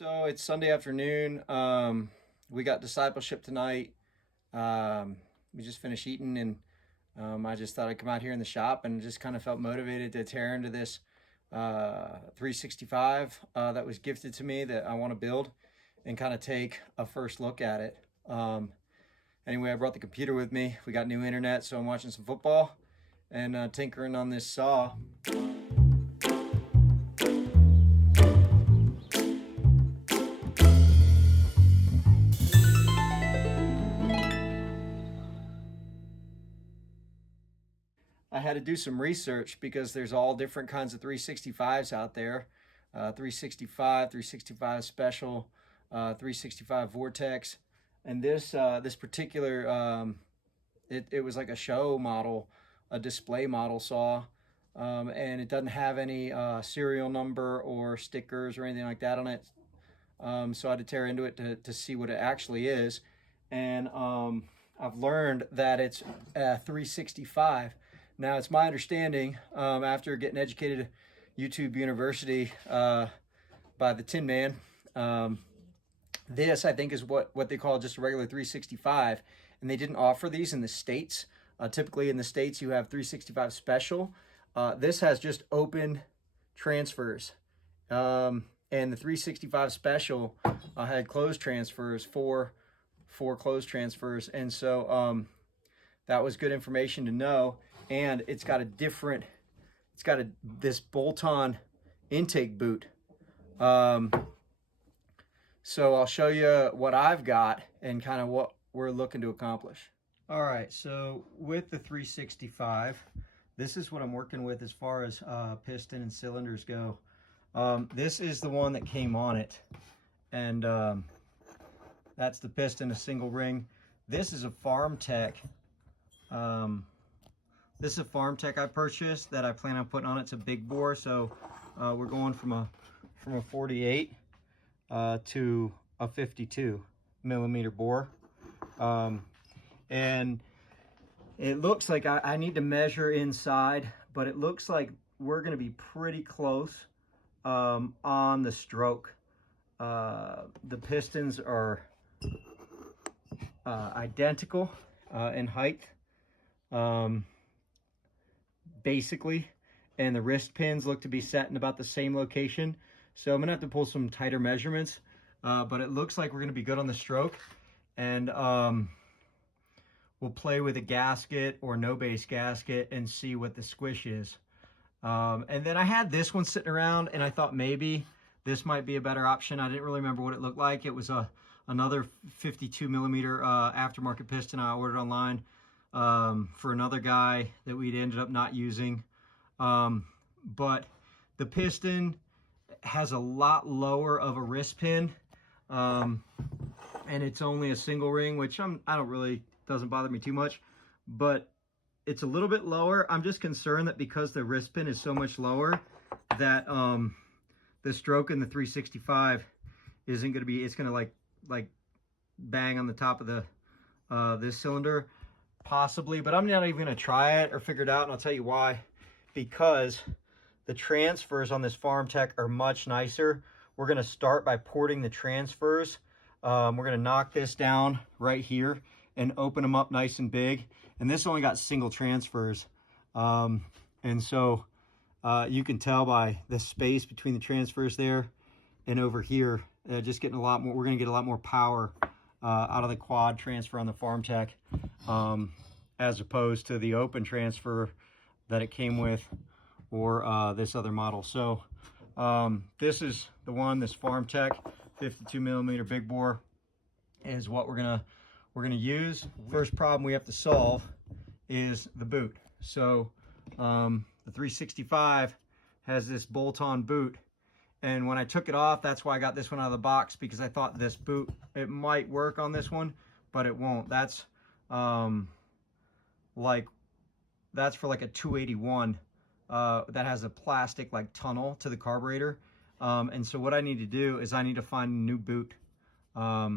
So it's Sunday afternoon. We got discipleship tonight. We just finished eating, and I just thought I'd come out here in the shop and just kind of felt motivated to tear into this 365 that was gifted to me that I want to build and kind of take a first look at it. Anyway, I brought the computer with me. We got new internet, so I'm watching some football and tinkering on this saw. I had to do some research because there's all different kinds of 365s out there. 365, 365 Special, 365 Vortex. And this particular, it was like a show model, a display model saw. And it doesn't have any serial number or stickers or anything like that on it. So I had to tear into it to see what it actually is. And I've learned that it's 365. Now, it's my understanding, after getting educated at YouTube University by the Tin Man, this, I think, is what they call just a regular 365. And they didn't offer these in the States. Typically, in the States, you have 365 Special. This has just open transfers. And the 365 Special had closed transfers, four closed transfers. And so that was good information to know. And it's got this bolt-on intake boot. So I'll show you what I've got and kind of what we're looking to accomplish. All right, so with the 365, this is what I'm working with as far as piston and cylinders go. This is the one that came on it. And that's the piston, a single ring. This is a FarmTech. This is a FarmTech I purchased that I plan on putting on it. It's a big bore, so we're going from a 48 to a 52 millimeter bore. And it looks like I need to measure inside, but it looks like we're going to be pretty close on the stroke. The pistons are identical in height. Basically, and the wrist pins look to be set in about the same location, so I'm gonna have to pull some tighter measurements, but it looks like we're gonna be good on the stroke. And we'll play with a gasket or no base gasket and see what the squish is. And then I had this one sitting around and I thought maybe this might be a better option. I didn't really remember what it looked like. It was another 52 millimeter aftermarket piston I ordered online for another guy that we'd ended up not using. But the piston has a lot lower of a wrist pin, and it's only a single ring, which doesn't bother me too much, but it's a little bit lower. I'm just concerned that because the wrist pin is so much lower that the stroke in the 365 isn't going to be, it's going to like bang on the top of the this cylinder. Possibly, but I'm not even going to try it or figure it out, and I'll tell you why. Because the transfers on this FarmTech are much nicer. We're going to start by porting the transfers. We're going to knock this down right here and open them up nice and big. And this only got single transfers. And so you can tell by the space between the transfers there and over here, just getting a lot more, we're going to get a lot more power out of the quad transfer on the FarmTech, as opposed to the open transfer that it came with, or this other model. So this is the one, this FarmTech 52 millimeter big bore is what we're gonna use. First problem we have to solve is the boot. So the 365 has this bolt-on boot. And when I took it off, that's why I got this one out of the box, because I thought this boot, it might work on this one, but it won't. That's that's for like a 281 that has a plastic like tunnel to the carburetor. And so what I need to do is I need to find a new boot. I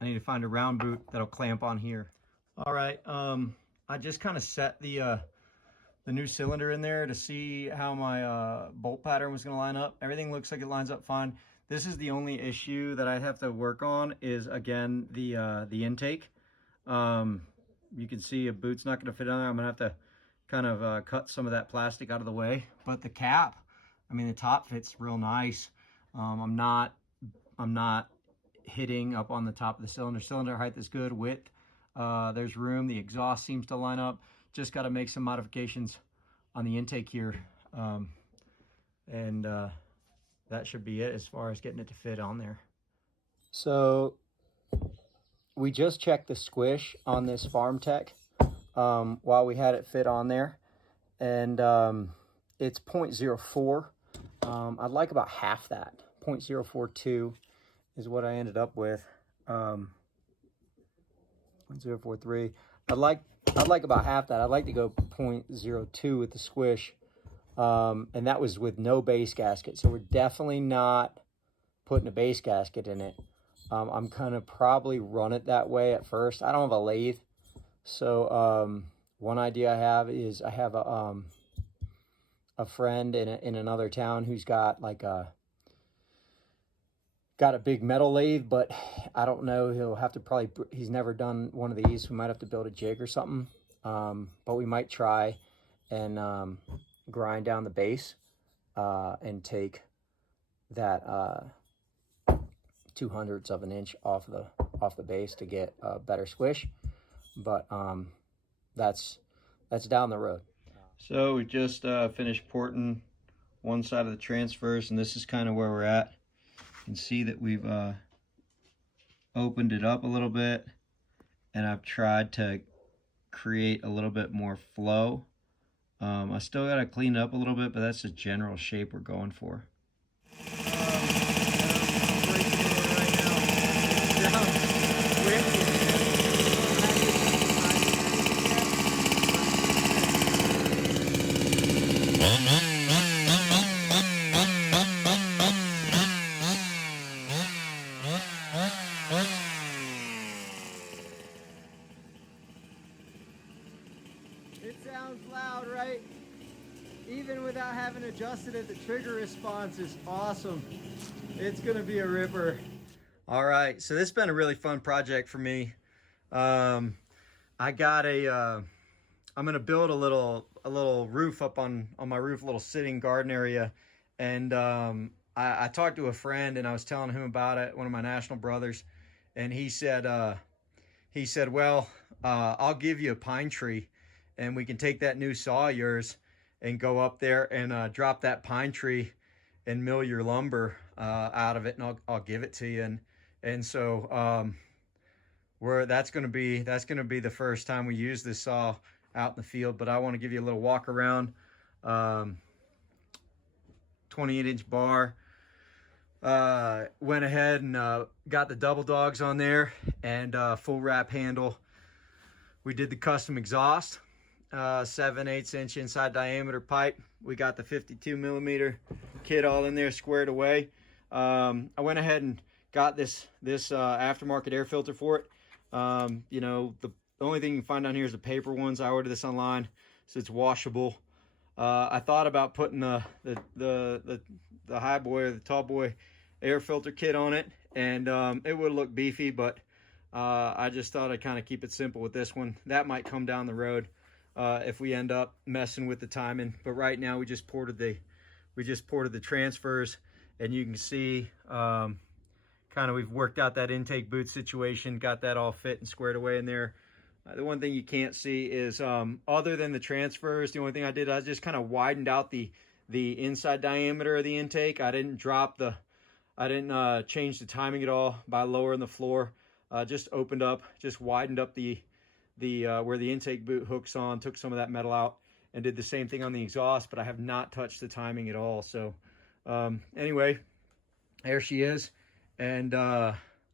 need to find a round boot that'll clamp on here. All right, I just kind of set the new cylinder in there to see how my bolt pattern was going to line up. Everything looks like it lines up fine. This is the only issue that I have to work on is, again, the intake. You can see a boot's not going to fit on there. I'm going to have to kind of cut some of that plastic out of the way. But the cap, I mean, the top fits real nice. I'm not hitting up on the top of the cylinder. Cylinder height is good. Width, there's room. The exhaust seems to line up. Just got to make some modifications on the intake here. That should be it as far as getting it to fit on there. So we just checked the squish on this FarmTech while we had it fit on there. And it's 0.04. I'd like about half that. 0.042 is what I ended up with. 0.043. I'd like about half that. I'd like to go 0.02 with the squish. And that was with no base gasket. So we're definitely not putting a base gasket in it. I'm gonna probably run it that way at first. I don't have a lathe. So one idea I have is I have a friend in another town who's got like a big metal lathe, but I don't know, he'll have to probably, he's never done one of these. We might have to build a jig or something. But we might try and grind down the base and take that 2/100ths of an inch off the base to get a better squish. But that's down the road. So we just finished porting one side of the transfers, and this is kind of where we're at. You can see that we've opened it up a little bit, and I've tried to create a little bit more flow. I still got to clean it up a little bit, but that's the general shape we're going for. It sounds loud, right? Even without having adjusted it, the trigger response is awesome. It's gonna be a ripper. All right, so this has been a really fun project for me. I got I'm gonna build a little roof up on my roof, a little sitting garden area. And I talked to a friend and I was telling him about it, one of my national brothers, and he said, well, I'll give you a pine tree and we can take that new saw of yours and go up there and drop that pine tree and mill your lumber out of it, and I'll give it to you. And so that's gonna be the first time we use this saw out in the field. But I want to give you a little walk around. 28-inch bar. Went ahead and got the double dogs on there and full wrap handle. We did the custom exhaust. 7/8 inch inside diameter pipe. We got the 52 millimeter kit all in there squared away. I went ahead and got this aftermarket air filter for it. You know, the only thing you can find down here is the paper ones. I ordered this online, so it's washable. I thought about putting the high boy or the tall boy air filter kit on it, and it would look beefy, but I just thought I'd kind of keep it simple with this one. That might come down the road if we end up messing with the timing. But right now we just ported the transfers, and you can see kind of we've worked out that intake boot situation, got that all fit and squared away in there. The one thing you can't see is other than the transfers, the only thing I did, I just kind of widened out the inside diameter of the intake. I didn't change the timing at all by lowering the floor. Just opened up, just widened up the where the intake boot hooks on, took some of that metal out, and did the same thing on the exhaust, but I have not touched the timing at all. So anyway, there she is, and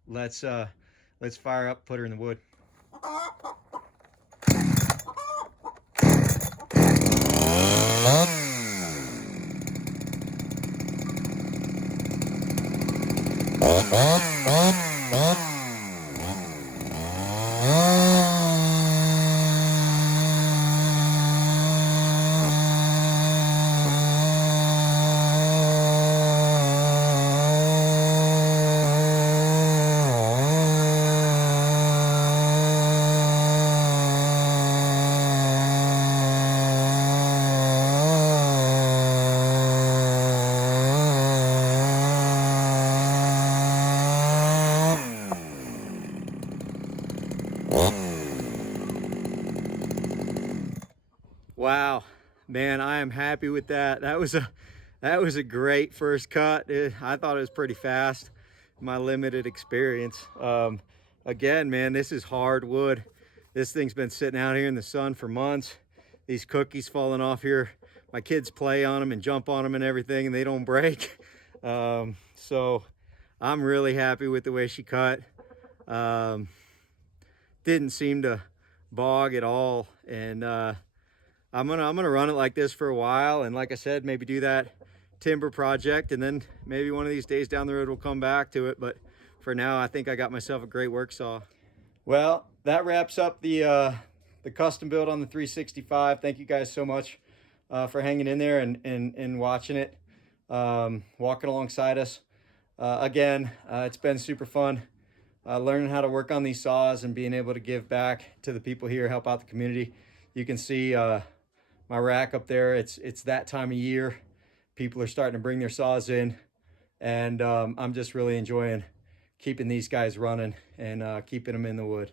let's fire up, put her in the wood. Man, I am happy with that. That was a great first cut. I thought it was pretty fast, my limited experience. Again, man, this is hard wood. This thing's been sitting out here in the sun for months. These cookies falling off here. My kids play on them and jump on them and everything, and they don't break. So I'm really happy with the way she cut. Didn't seem to bog at all, and I'm gonna run it like this for a while, and like I said, maybe do that timber project, and then maybe one of these days down the road we'll come back to it. But for now, I think I got myself a great work saw. Well, that wraps up the custom build on the 365. Thank you guys so much for hanging in there and watching it, walking alongside us. Again, it's been super fun learning how to work on these saws and being able to give back to the people here, help out the community. You can see my rack up there. It's that time of year. People are starting to bring their saws in, and I'm just really enjoying keeping these guys running and keeping them in the wood.